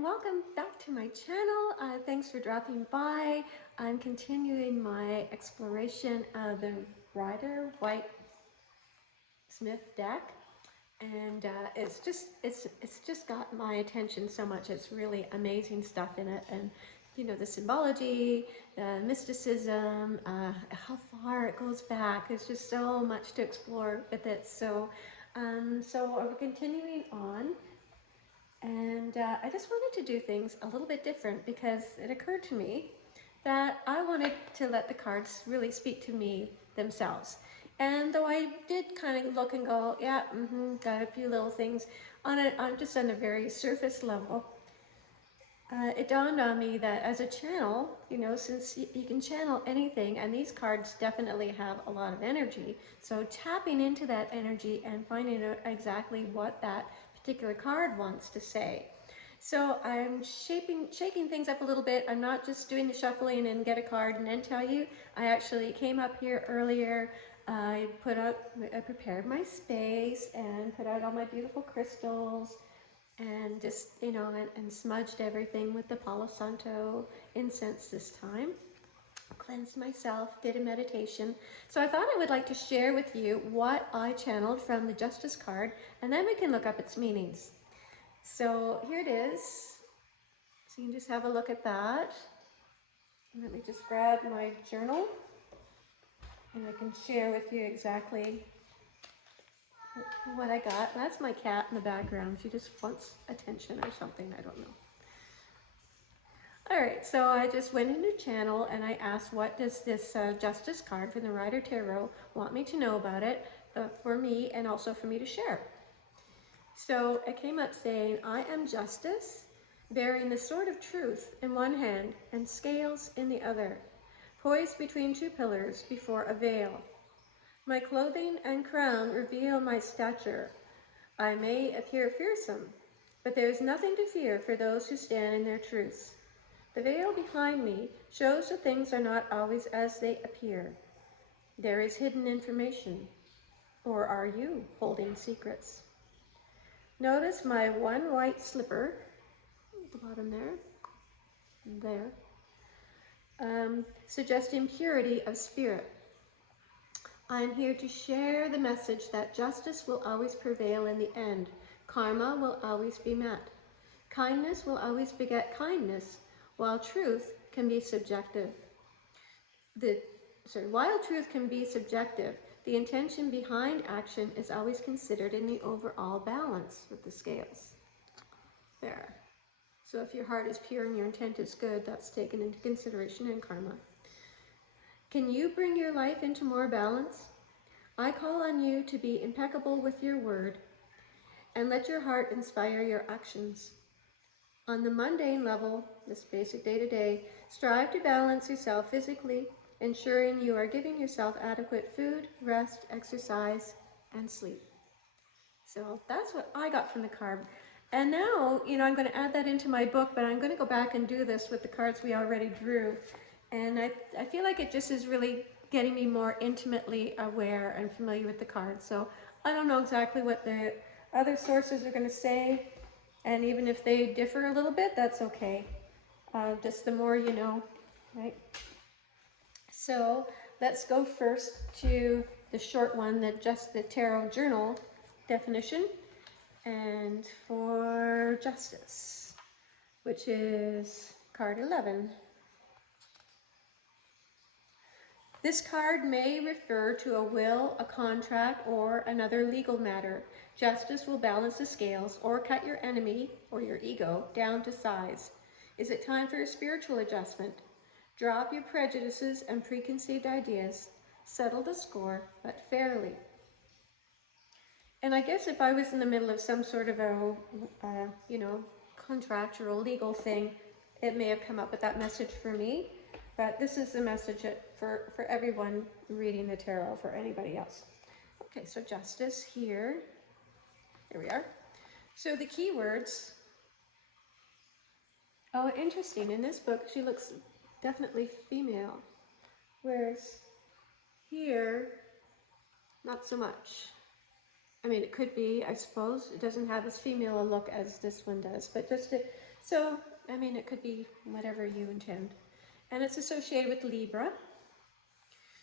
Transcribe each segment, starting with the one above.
and welcome back to my channel. Thanks for dropping by. I'm continuing my exploration of the Rider-Waite Smith deck, and it's just got my attention so much. It's really amazing stuff in it, and you know, the symbology, the mysticism, how far it goes back. There's just so much to explore with it. So we're continuing on. And I just wanted to do things a little bit different because it occurred to me that I wanted to let the cards really speak to me themselves. And though I did kind of look and go, yeah, got a few little things on it, just on a very surface level, it dawned on me that as a channel, you know, since you can channel anything, and these cards definitely have a lot of energy, so tapping into that energy and finding out exactly what that particular card wants to say. So I'm shaking things up a little bit. I'm not just doing the shuffling and get a card and then tell you. I actually came up here earlier. I prepared my space and put out all my beautiful crystals, and just, you know, and smudged everything with the Palo Santo incense this time. Cleansed myself, did a meditation. So I thought I would like to share with you what I channeled from the Justice card, and then we can look up its meanings. So here it is. So you can just have a look at that. Let me just grab my journal, and I can share with you exactly what I got. That's my cat in the background. She just wants attention or something. I don't know. All right, so I just went into channel and I asked, what does this Justice card from the Rider Tarot want me to know about it for me, and also for me to share? So it came up saying, I am Justice, bearing the sword of truth in one hand and scales in the other, poised between two pillars before a veil. My clothing and crown reveal my stature. I may appear fearsome, but there is nothing to fear for those who stand in their truths. The veil behind me shows that things are not always as they appear. There is hidden information. Or are you holding secrets? Notice my one white slipper at the bottom there, suggesting purity of spirit. I am here to share the message that justice will always prevail in the end. Karma will always be met. Kindness will always beget kindness, while truth can be subjective. While truth can be subjective, the intention behind action is always considered in the overall balance with the scales. There. So if your heart is pure and your intent is good, that's taken into consideration in karma. Can you bring your life into more balance? I call on you to be impeccable with your word and let your heart inspire your actions. On the mundane level, this basic day-to-day, strive to balance yourself physically, ensuring you are giving yourself adequate food, rest, exercise, and sleep. So that's what I got from the card. And now, you know, I'm going to add that into my book, but I'm going to go back and do this with the cards we already drew. And I feel like it just is really getting me more intimately aware and familiar with the cards. So I don't know exactly what the other sources are going to say. And even if they differ a little bit, that's okay. Just the more you know, right? So let's go first to the short one, just the tarot journal definition. And for justice, which is card 11. This card may refer to a will, a contract, or another legal matter. Justice will balance the scales or cut your enemy or your ego down to size. Is it time for a spiritual adjustment? Drop your prejudices and preconceived ideas. Settle the score, but fairly. And I guess if I was in the middle of some sort of a, you know, contractual legal thing, it may have come up with that message for me. But this is the message for everyone reading the tarot, for anybody else. Okay, so justice here. Here we are. So the keywords. Oh, interesting. In this book, she looks definitely female. Whereas here, not so much. I mean, it could be, I suppose. It doesn't have as female a look as this one does. But just to So, I mean, it could be whatever you intend. And it's associated with Libra.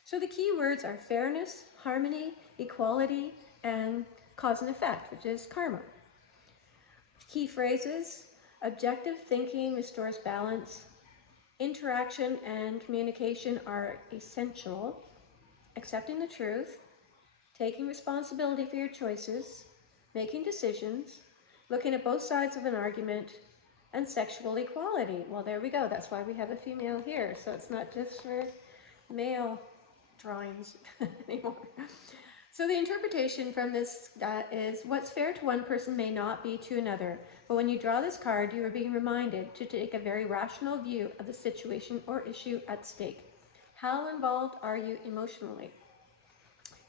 So the key words are fairness, harmony, equality, and cause and effect, which is karma. Key phrases: objective thinking restores balance, interaction and communication are essential, accepting the truth, taking responsibility for your choices, making decisions, looking at both sides of an argument, and sexual equality. Well, there we go. That's why we have a female here. So it's not just for male drawings anymore. So the interpretation from this is what's fair to one person may not be to another. But when you draw this card, you are being reminded to take a very rational view of the situation or issue at stake. How involved are you emotionally?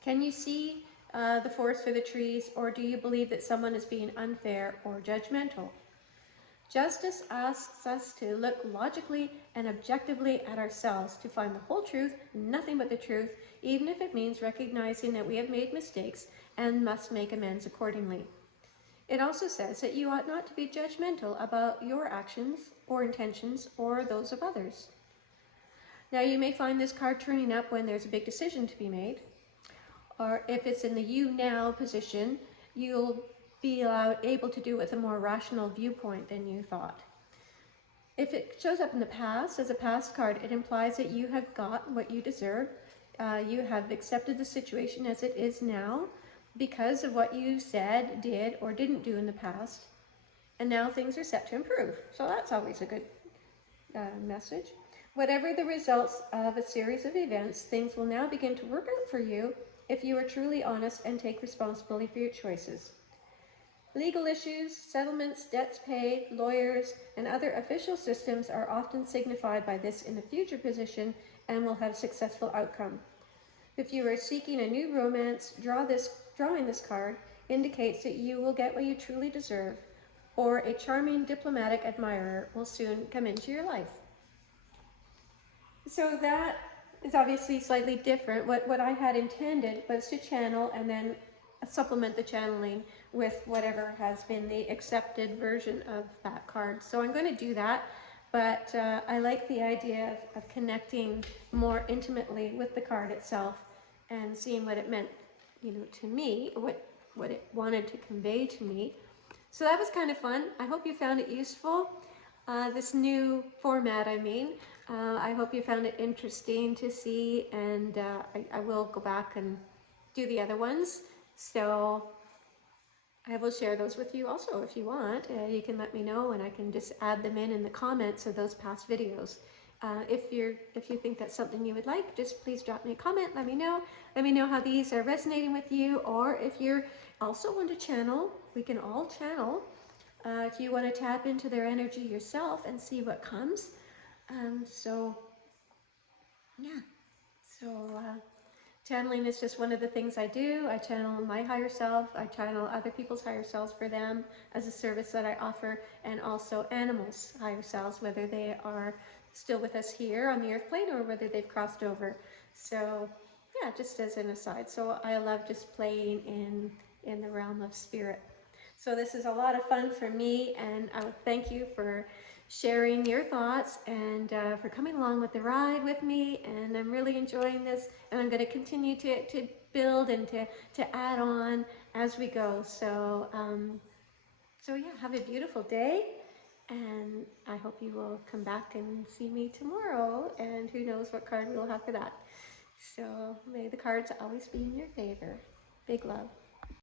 Can you see the forest for the trees, or do you believe that someone is being unfair or judgmental? Justice asks us to look logically and objectively at ourselves to find the whole truth, nothing but the truth, even if it means recognizing that we have made mistakes and must make amends accordingly. It also says that you ought not to be judgmental about your actions or intentions or those of others. Now, you may find this card turning up when there's a big decision to be made, or if it's in the you now position, you'll be able to do it with a more rational viewpoint than you thought. If it shows up in the past as a past card, it implies that you have got what you deserve. You have accepted the situation as it is now because of what you said, did, or didn't do in the past. And now things are set to improve. So that's always a good message. Whatever the results of a series of events, things will now begin to work out for you if you are truly honest and take responsibility for your choices. Legal issues, settlements, debts paid, lawyers, and other official systems are often signified by this in a future position and will have successful outcome. If you are seeking a new romance, drawing this card indicates that you will get what you truly deserve, or a charming diplomatic admirer will soon come into your life. So that is obviously slightly different. What I had intended was to channel and then supplement the channeling with whatever has been the accepted version of that card. So I'm going to do that, but I like the idea of connecting more intimately with the card itself and seeing what it meant, to me, what it wanted to convey to me. So that was kind of fun. I hope you found it useful. This new format, I hope you found it interesting to see, and I will go back and do the other ones. So I will share those with you also if you want. You can let me know, and I can just add them in the comments of those past videos. If you think that's something you would like, just please drop me a comment. Let me know. Let me know how these are resonating with you, or if you're also want to channel, we can all channel. If you want to tap into their energy yourself and see what comes. Channeling is just one of the things I do. I channel my higher self. I channel other people's higher selves for them as a service that I offer, and also animals' higher selves, whether they are still with us here on the earth plane or whether they've crossed over. So yeah, just as an aside. So I love just playing in the realm of spirit. So this is a lot of fun for me, and I thank you for sharing your thoughts and for coming along with the ride with me. And I'm really enjoying this, and I'm going to continue to build and to add on as we go. So yeah, have a beautiful day, and I hope you will come back and see me tomorrow, and who knows what card we'll have for that. So may the cards always be in your favor. Big love.